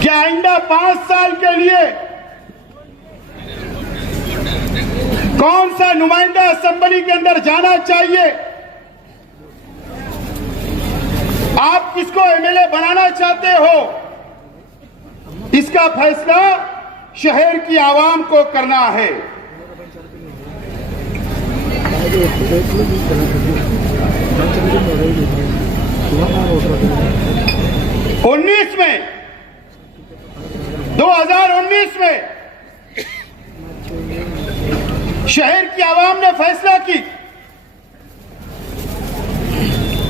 कि आइंदा 5 साल के लिए कौन सा नुमाइंदा असेंबली के अंदर जाना चाहिए, आप किसको एमएलए बनाना चाहते हो, इसका फैसला शहर की आवाम को करना है। 2019 में शहर की आवाम ने फैसला की,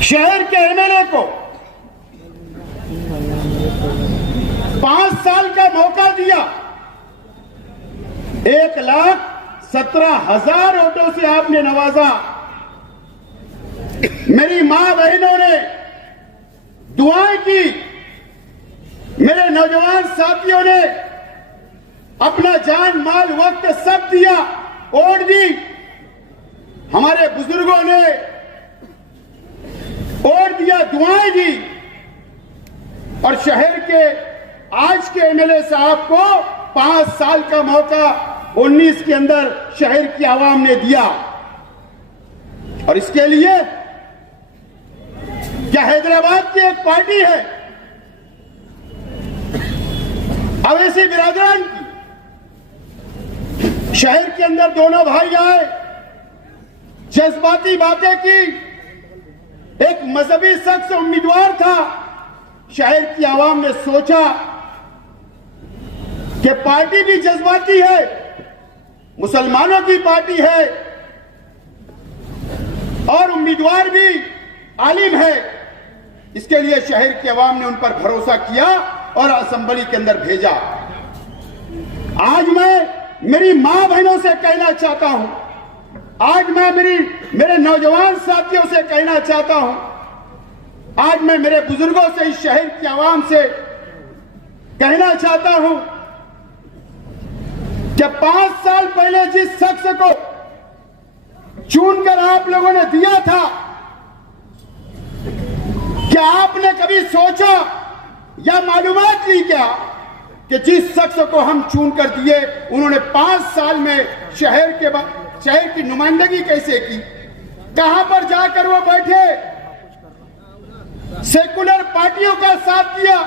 शहर के एमएलए को 5 साल का मौका दिया। 1,17,000 वोटों से आपने नवाजा। मेरी मां बहनों ने दुआएं की, मेरे नौजवान साथियों ने अपना जान माल वक्त सब दिया, वोट दी। हमारे बुजुर्गों ने वोट दिया, दुआएं दी। और शहर के आज के एमएलए साहब को 5 साल का मौका 19 के अंदर शहर की आवाम ने दिया। और इसके लिए क्या हैदराबाद की एक पार्टी है अवैसी बिरादरान की, शहर के अंदर दोनों भाई आए, जज्बाती बातें की। एक मजहबी शख्स उम्मीदवार था, शहर की आवाम ने सोचा कि पार्टी भी जज्बाती है, मुसलमानों की पार्टी है और उम्मीदवार भी आलिम है। इसके लिए शहर की आवाम ने उन पर भरोसा किया और असेंबली के अंदर भेजा। आज मैं मेरी मां बहनों से कहना चाहता हूं, आज मैं मेरे नौजवान साथियों से कहना चाहता हूं, आज मैं मेरे बुजुर्गों से, इस शहर की आवाम से कहना चाहता हूं कि 5 साल पहले जिस शख्स को चुनकर आप लोगों ने दिया था, क्या आपने कभी सोचा या मालूमात ली क्या कि जिस शख्स को हम चुनकर दिए उन्होंने 5 साल में शहर की नुमाइंदगी कैसे की, कहां पर जाकर वो बैठे, सेकुलर पार्टियों का साथ दिया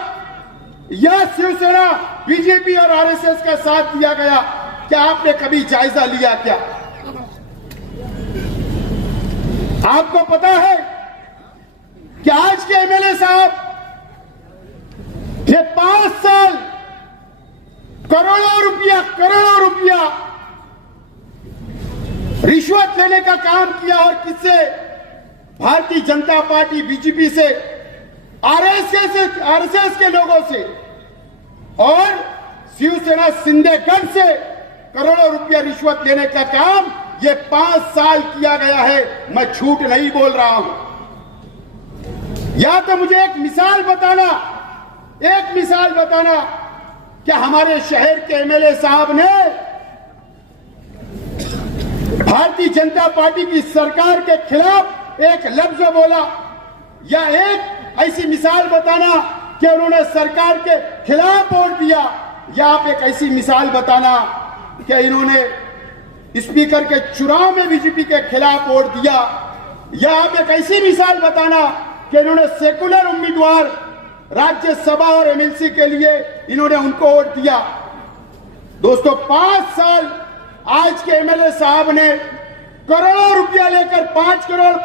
या शिवसेना, बीजेपी और आरएसएस का साथ दिया गया? क्या आपने कभी जायजा लिया क्या? आपको पता है कि आज के एमएलए साहब ये 5 साल करोड़ों रुपया रिश्वत लेने का काम किया। और किससे? भारतीय जनता पार्टी, बीजेपी से, आरएसएस के लोगों से और शिवसेना शिंदेगढ़ से करोड़ों रुपया रिश्वत लेने का काम ये 5 साल किया गया है। मैं झूठ नहीं बोल रहा हूं। या तो मुझे एक मिसाल बताना क्या हमारे शहर के एमएलए साहब ने भारतीय जनता पार्टी की सरकार के खिलाफ एक लफ्ज बोला, या एक ऐसी मिसाल बताना कि उन्होंने सरकार के खिलाफ वोट दिया, या आप एक ऐसी मिसाल बताना कि इन्होंने स्पीकर के चुनाव में बीजेपी के खिलाफ वोट दिया, या आप एक ऐसी मिसाल बताना कि इन्होंने सेकुलर उम्मीदवार राज्यसभा और एमएलसी के लिए इन्होंने उनको वोट दिया। दोस्तों, 5 साल आज के एमएलए साहब ने करोड़ों रुपया लेकर 5 करोड़,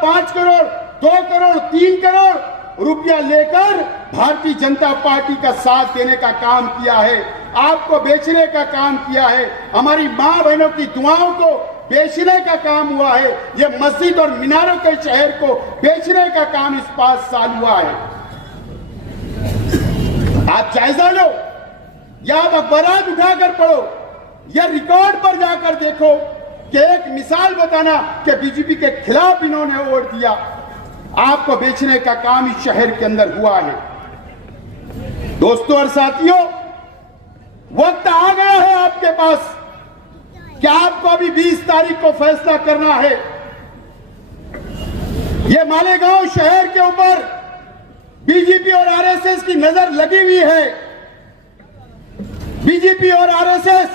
2 करोड़, 3 करोड़ रुपया लेकर भारतीय जनता पार्टी का साथ देने का काम किया है, आपको बेचने का काम किया है, हमारी मां बहनों की दुआओं को बेचने का काम हुआ है। ये मस्जिद और मीनारों के शहर को बेचने का काम इस 5 साल हुआ है। आप जायजा लो या आप अखबार उठाकर पढ़ो या रिकॉर्ड पर जाकर देखो कि एक मिसाल बताना कि बीजेपी के खिलाफ इन्होंने वोट दिया। आपको बेचने का काम इस शहर के अंदर हुआ है। दोस्तों और साथियों, वक्त आ गया है आपके पास कि आपको अभी 20 तारीख को फैसला करना है। ये मालेगांव शहर के ऊपर बीजेपी और आरएसएस की नजर लगी हुई है। बीजेपी और आरएसएस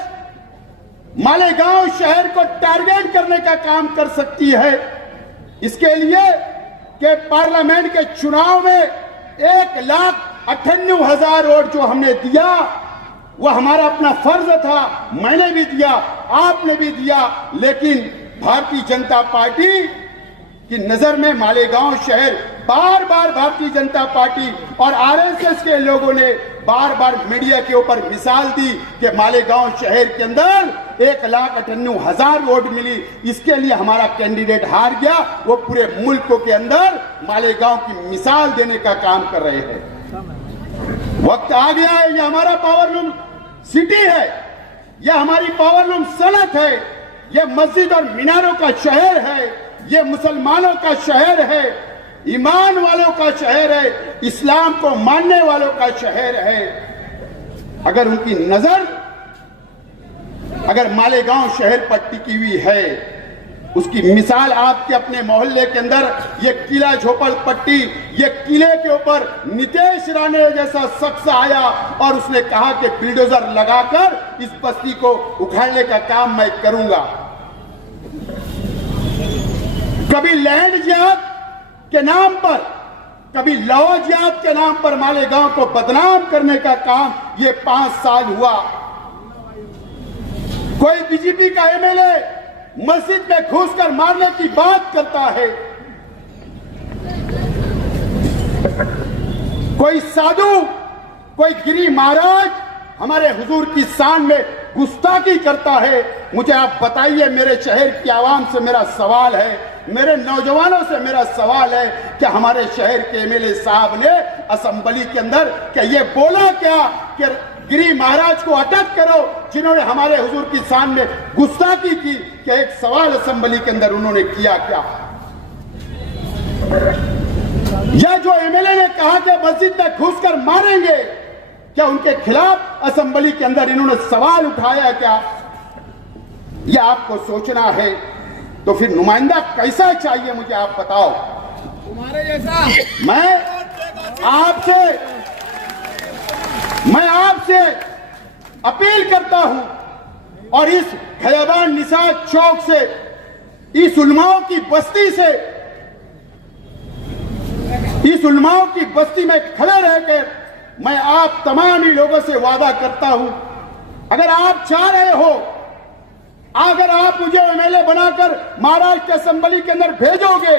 मालेगांव शहर को टारगेट करने का काम कर सकती है, इसके लिए कि पार्लियामेंट के चुनाव में 1,98,000 वोट जो हमने दिया वो हमारा अपना फर्ज था, मैंने भी दिया, आपने भी दिया, लेकिन भारतीय जनता पार्टी की नजर में मालेगांव शहर बार बार भारतीय जनता पार्टी और आरएसएस के लोगों ने बार बार मीडिया के ऊपर मिसाल दी कि मालेगांव शहर के अंदर 1,98,000 वोट मिली, इसके लिए हमारा कैंडिडेट हार गया। वो पूरे मुल्क के अंदर मालेगांव की मिसाल देने का काम कर रहे हैं। वक्त आ गया है, ये हमारा पावरलूम सिटी है, यह हमारी पावरलूम सनत है, यह मस्जिद और मीनारों का शहर है, यह मुसलमानों का शहर है, ईमान वालों का शहर है, इस्लाम को मानने वालों का शहर है। अगर उनकी नजर अगर मालेगांव शहर पर टिकी हुई है, उसकी मिसाल आपके अपने मोहल्ले के अंदर ये किला झोपड़पट्टी, ये किले के ऊपर नितेश राणे जैसा शख्स आया और उसने कहा कि बिल्डोजर लगाकर इस बस्ती को उखाड़ने का काम मैं करूंगा। कभी लैंड जिहाद के नाम पर, कभी लौ जिहाद के नाम पर मालेगांव को बदनाम करने का काम ये 5 साल हुआ। कोई बीजेपी का एमएलए मस्जिद में घुसकर मारने की बात करता है, कोई साधु, कोई गिरी महाराज हमारे हुजूर की शान में गुस्ताखी करता है। मुझे आप बताइए, मेरे शहर की आवाम से मेरा सवाल है, मेरे नौजवानों से मेरा सवाल है कि हमारे शहर के एमएलए साहब ने असेंबली के अंदर क्या ये बोला क्या कि गिरी महाराज को अटक करो जिन्होंने हमारे हुजूर की शान में गुस्ताखी की? क्या एक सवाल असेंबली के अंदर उन्होंने किया क्या? या जो एमएलए ने कहा कि मस्जिद में घुसकर मारेंगे, क्या उनके खिलाफ असेंबली के अंदर इन्होंने सवाल उठाया क्या? यह आपको सोचना है। तो फिर नुमाइंदा कैसा चाहिए मुझे आप बताओ। तुम्हारे जैसा मैं आपसे अपील करता हूं और इस खयाबान निसार चौक से, इस उलमाओं की बस्ती से, इस उलमाओं की बस्ती में खड़े रहकर मैं आप तमाम ही लोगों से वादा करता हूं, अगर आप चाह रहे हो, अगर आप मुझे एमएलए बनाकर महाराष्ट्र के असेंबली के अंदर भेजोगे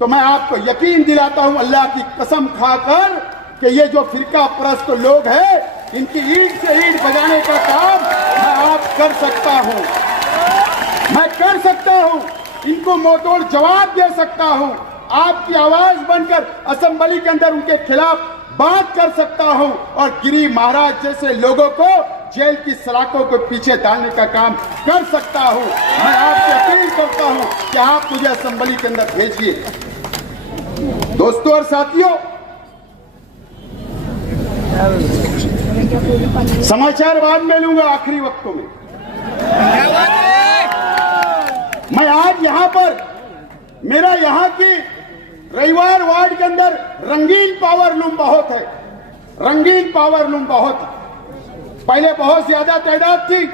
तो मैं आपको यकीन दिलाता हूं अल्लाह की कसम खाकर कि ये जो फिरका परस्त लोग हैं, इनकी ईंट से ईंट बजाने का काम मैं आप कर सकता हूं, मैं कर सकता हूं, इनको मुंहतोड़ जवाब दे सकता हूं, आपकी आवाज बनकर असेंबली के अंदर उनके खिलाफ बात कर सकता हूं और गिरी महाराज जैसे लोगों को जेल की सलाखों के पीछे डालने का काम कर सकता हूं। मैं आपसे अपील करता हूं कि आप मुझे असेंबली के अंदर भेजिए। दोस्तों और साथियों, समाचार बाद में लूंगा आखिरी वक्तों में। मैं आज यहां पर, मेरा यहां की रविवार वार्ड के अंदर रंगीन पावर लूम बहुत है, रंगीन पावर लूम बहुत है। पहले बहुत ज्यादा तादाद थी,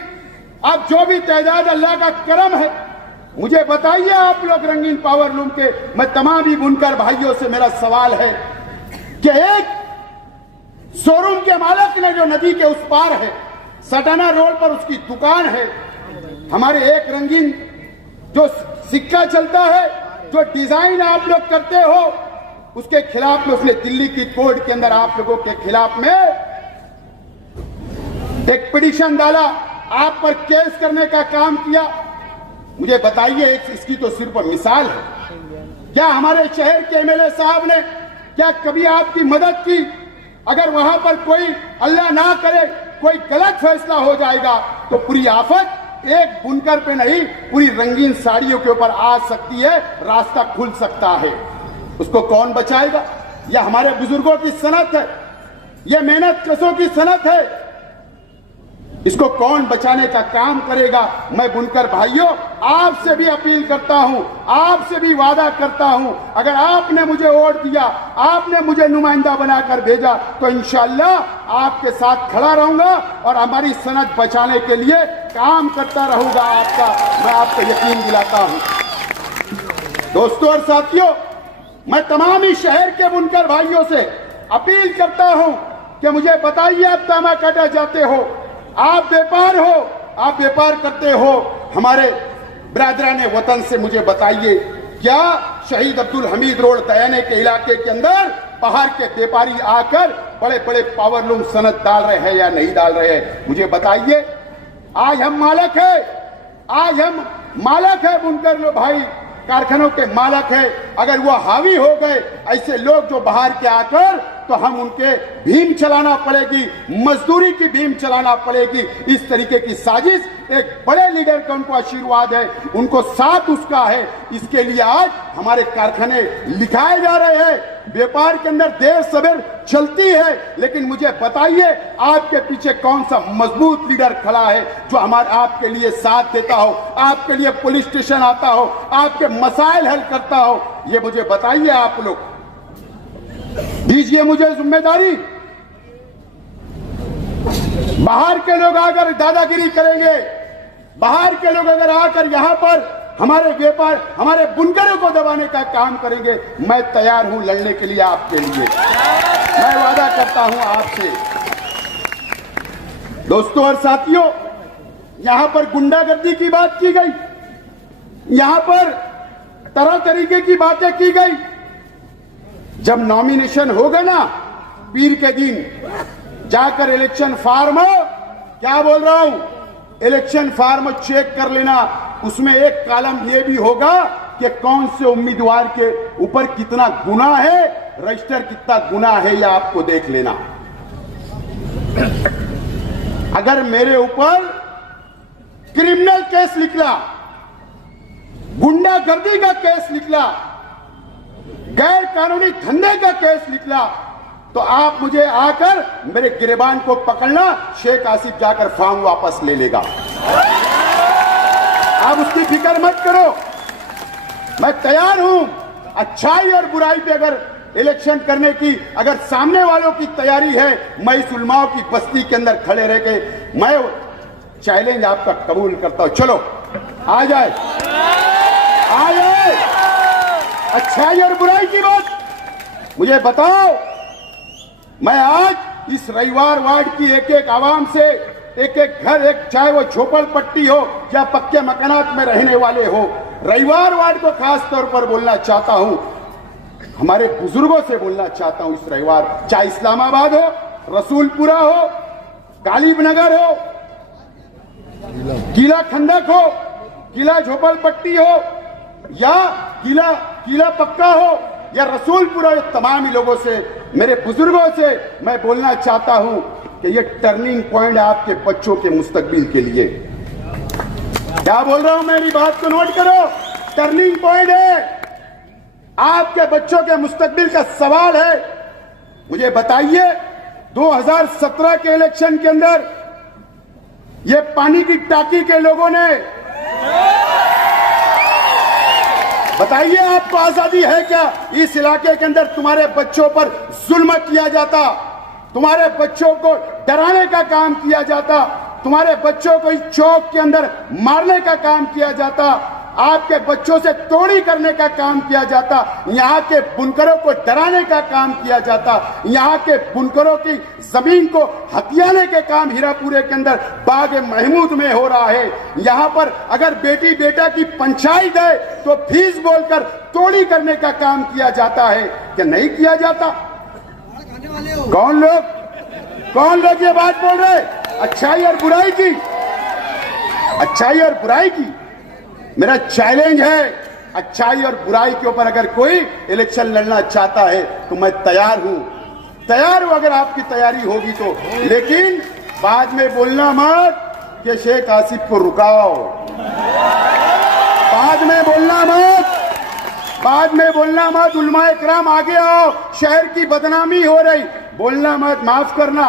अब जो भी तादाद अल्लाह का करम है। मुझे बताइए आप लोग रंगीन पावर लूम के, मैं तमाम ही बुनकर भाइयों से मेरा सवाल है कि एक शोरूम के मालिक ने जो नदी के उस पार है, सटाना रोड पर उसकी दुकान है, हमारे एक रंगीन जो सिक्का चलता है, जो डिजाइन आप लोग करते हो, उसके खिलाफ में उसने दिल्ली की कोर्ट के अंदर आप लोगों के खिलाफ में एक पिटीशन डाला, आप पर केस करने का काम किया। मुझे बताइए, इसकी तो सिर्फ मिसाल है। क्या हमारे शहर के एमएलए साहब ने क्या कभी आपकी मदद की? अगर वहां पर कोई अल्लाह ना करे कोई गलत फैसला हो जाएगा तो पूरी आफत एक बुनकर पे नहीं, पूरी रंगीन साड़ियों के ऊपर आ सकती है, रास्ता खुल सकता है। उसको कौन बचाएगा? यह हमारे बुजुर्गों की सनत है, यह मेहनत कशों की सनत है। इसको कौन बचाने का काम करेगा? मैं बुनकर भाइयों आपसे भी अपील करता हूं, आपसे भी वादा करता हूं, अगर आपने मुझे वोट दिया, आपने मुझे नुमाइंदा बनाकर भेजा, तो इंशाअल्लाह आपके साथ खड़ा रहूंगा और हमारी सनत बचाने के लिए काम करता रहूंगा। आपका मैं आपको यकीन दिलाता हूं। दोस्तों और साथियों, मैं तमाम ही शहर के बुनकर भाइयों से अपील करता हूं कि मुझे बताइए, आप तामाकाटा जाते हो, आप व्यापार करते हो, हमारे बिरादराने वतन से मुझे बताइए, क्या शहीद अब्दुल हमीद रोड दयाने के इलाके के अंदर बाहर के व्यापारी आकर बड़े बड़े पावरलूम सनद डाल रहे हैं या नहीं डाल रहे हैं? मुझे बताइए। आज हम मालक है बुनकर लो भाई, कारखानों के मालक है। अगर वो हावी हो गए ऐसे लोग जो बाहर के आकर, तो हम उनके भीम चलाना पड़ेगी, मजदूरी की भीम चलाना पड़ेगी। इस तरीके की साजिश एक बड़े लीडर का उनको आशीर्वाद है, उनको साथ उसका है। इसके लिए आज हमारे कारखाने लिखाए जा रहे हैं। व्यापार के अंदर देर सवेर चलती है, लेकिन मुझे बताइए आपके पीछे कौन सा मजबूत लीडर खड़ा है जो आपके लिए साथ देता हो, आपके लिए पुलिस स्टेशन आता हो, आपके मसाइल हल करता हो? ये मुझे बताइए। आप लोग दीजिए मुझे जिम्मेदारी। बाहर के लोग आकर दादागिरी करेंगे, बाहर के लोग अगर आकर यहां पर हमारे बुनकरों को दबाने का काम करेंगे, मैं तैयार हूं लड़ने के लिए आपके लिए। मैं वादा करता हूं आपसे। दोस्तों और साथियों, यहां पर गुंडागर्दी की बात की गई, यहां पर तरह तरीके की बातें की गई। जब नॉमिनेशन होगा ना, पीर के दिन जाकर इलेक्शन फार्म, क्या बोल रहा हूं, इलेक्शन फार्म चेक कर लेना। उसमें एक कॉलम ये भी होगा कि कौन से उम्मीदवार के ऊपर कितना गुना है, रजिस्टर कितना गुना है, या आपको देख लेना। अगर मेरे ऊपर क्रिमिनल केस निकला, गुंडागर्दी का केस निकला, गैर कानूनी धंधे का केस निकला, तो आप मुझे आकर मेरे गिरबान को पकड़ना, शेख आसिफ जाकर फॉर्म वापस ले लेगा। आप उसकी फिक्र मत करो, मैं तैयार हूं। अच्छाई और बुराई पे अगर इलेक्शन करने की अगर सामने वालों की तैयारी है, मैं इस उलमाओं की बस्ती के अंदर खड़े रह के मैं चैलेंज आपका कबूल करता हूं। चलो आ जाए। अच्छाई और बुराई की बात मुझे बताओ। मैं आज इस रविवार वार्ड की एक एक आवाम से, एक एक घर, एक चाहे वो झोपड़पट्टी हो या पक्के मकानात में रहने वाले हो, रविवार वार्ड को खास तौर पर बोलना चाहता हूं, हमारे बुजुर्गों से बोलना चाहता हूं। इस रविवार चाहे इस्लामाबाद हो, रसूलपुरा हो, गालिब नगर हो, किला खंडक हो, किला झोपड़पट्टी हो, या किला पक्का हो, या रसूलपुरा, तमाम ही लोगों से, मेरे बुजुर्गों से मैं बोलना चाहता हूं कि ये टर्निंग पॉइंट है आपके बच्चों के मुस्तकबिल के लिए। क्या बोल रहा हूं, मेरी बात को नोट करो। टर्निंग पॉइंट है, आपके बच्चों के मुस्तकबिल का सवाल है। मुझे बताइए, 2017 के इलेक्शन के अंदर ये पानी की टाकी के लोगों ने, बताइए आपको आजादी है क्या? इस इलाके के अंदर तुम्हारे बच्चों पर जुल्म किया जाता, तुम्हारे बच्चों को डराने का काम किया जाता, तुम्हारे बच्चों को इस चौक के अंदर मारने का काम किया जाता, आपके बच्चों से तोड़ी करने का काम किया जाता, यहाँ के बुनकरों को डराने का काम किया जाता, यहाँ के बुनकरों की जमीन को हथियाने के काम हीरापुरे के अंदर बाग महमूद में हो रहा है। यहाँ पर अगर बेटी बेटा की पंचायत है तो फीस बोलकर तोड़ी करने का काम किया जाता है कि नहीं किया जाता? कौन लोग ये बात बोल रहे? अच्छाई और बुराई की, अच्छाई और बुराई की। मेरा चैलेंज है, अच्छाई और बुराई के ऊपर अगर कोई इलेक्शन लड़ना चाहता है तो मैं तैयार हूं अगर आपकी तैयारी होगी तो। लेकिन बाद में बोलना मत कि शेख आसिफ को रुकाओ, बाद में बोलना मत उलमा इकराम आगे आओ, शहर की बदनामी हो रही, बोलना मत, माफ करना।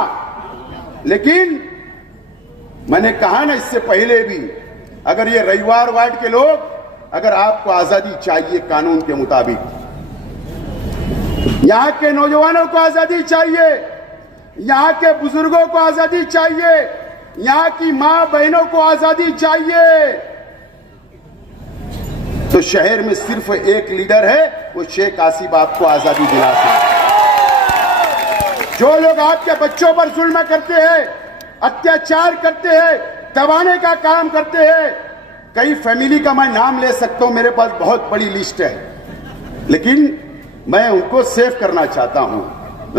लेकिन मैंने कहा ना इससे पहले भी, अगर ये रविवार वार्ड के लोग, अगर आपको आजादी चाहिए कानून के मुताबिक, यहां के नौजवानों को आजादी चाहिए, यहां के बुजुर्गों को आजादी चाहिए, यहां की मां बहनों को आजादी चाहिए, तो शहर में सिर्फ एक लीडर है, वो शेख आसिफ आपको आजादी दिला सकते। जो लोग आपके बच्चों पर जुल्म करते हैं, अत्याचार करते हैं, दबाने का काम करते हैं, कई फैमिली का मैं नाम ले सकता हूं, मेरे पास बहुत बड़ी लिस्ट है, लेकिन मैं उनको सेव करना चाहता हूं,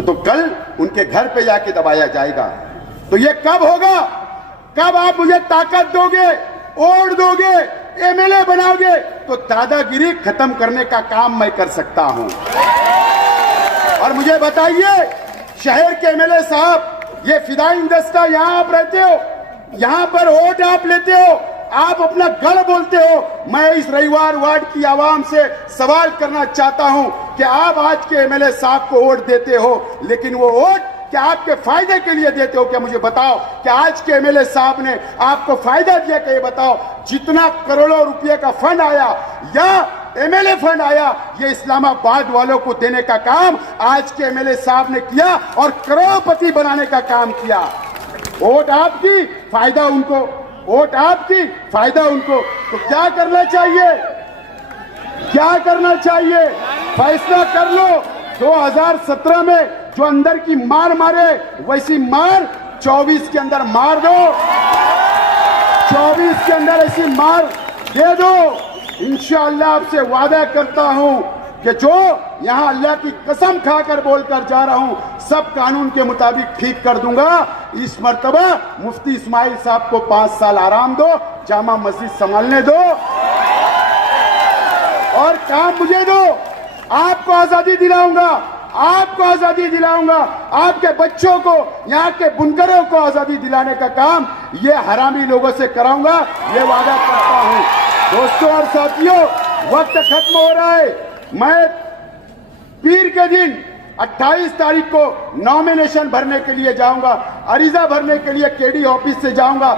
तो कल उनके घर पे जाके दबाया जाएगा। तो ये कब होगा? कब आप मुझे ताकत दोगे, वोट दोगे, एमएलए बनाओगे, तो दादागिरी खत्म करने का काम मैं कर सकता हूं। और मुझे बताइए, शहर के एमएलए साहब, ये फिदाइन दस्ता, यहां आप रहते हो, यहां पर वोट आप लेते हो, आप अपना गढ़ बोलते हो। मैं इस रविवार वार्ड की आवाम से सवाल करना चाहता हूं कि आप आज के एमएलए साहब को वोट देते हो, लेकिन वो वोट क्या आपके फायदे के लिए देते हो? क्या मुझे बताओ कि आज के एमएलए साहब ने आपको फायदा दिया? कि ये बताओ, जितना करोड़ों रुपए का फंड आया या एमएलए फंड आया, ये इस्लामाबाद वालों को देने का काम आज के एमएलए साहब ने किया और करोड़पति बनाने का काम किया। वोट आपकी, फायदा उनको, वोट आपकी, फायदा उनको। तो क्या करना चाहिए? क्या करना चाहिए? फैसला कर लो। 2017 में जो अंदर की मार मारे, वैसी मार 24 के अंदर मार दो, 24 के अंदर ऐसी मार दे दो। इंशाअल्लाह आपसे वादा करता हूं कि जो यहां अल्लाह की कसम खाकर बोलकर जा रहा हूं, सब कानून के मुताबिक ठीक कर दूंगा। इस मर्तबा मुफ्ती इस्माइल साहब को 5 साल आराम दो, जामा मस्जिद संभालने दो और काम मुझे दो। आपको आजादी दिलाऊंगा, आपको आजादी दिलाऊंगा, आपके बच्चों को, यहाँ के बुनकरों को आजादी दिलाने का काम ये हरामी लोगों से कराऊंगा, ये वादा करता हूं। दोस्तों और साथियों, वक्त खत्म हो रहा है। मैं पीर के दिन 28 तारीख को नॉमिनेशन भरने के लिए जाऊंगा, अरीजा भरने के लिए केडी ऑफिस से जाऊंगा।